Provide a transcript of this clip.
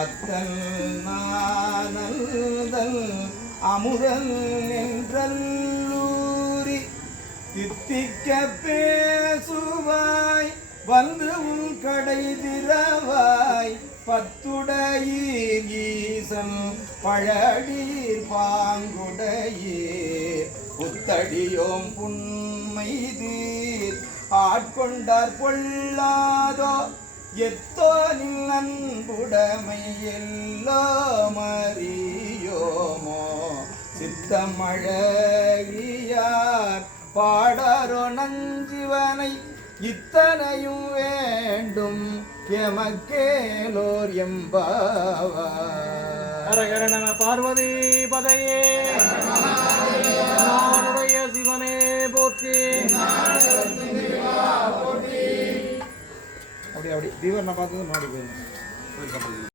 அத்தல் நானல் அமுதல் என்றல்லூரி தித்திக்க பேசுவாய் வந்து உன் கடை திறவாய் பத்துடையீர் ஈசன் பழடீர் பாங்குடையீர் புத்தடியோம் புன்மைதீர் ஆட்கொண்டார் பொல்லாதோ எத்தோ நில் அன்புடைமை எல்லாம் அறியோமோ சித்தமழகியார் பாடாரோ நஞ்சிவனை இத்தனையும் வேண்டும் எமக்கேலோர் எம்பாவார். ஹரஹர நம பார்வதி பதையே சிவனே போற்றி. அப்படி தீவரனை பார்த்தது மாடி போயிருந்தேன்.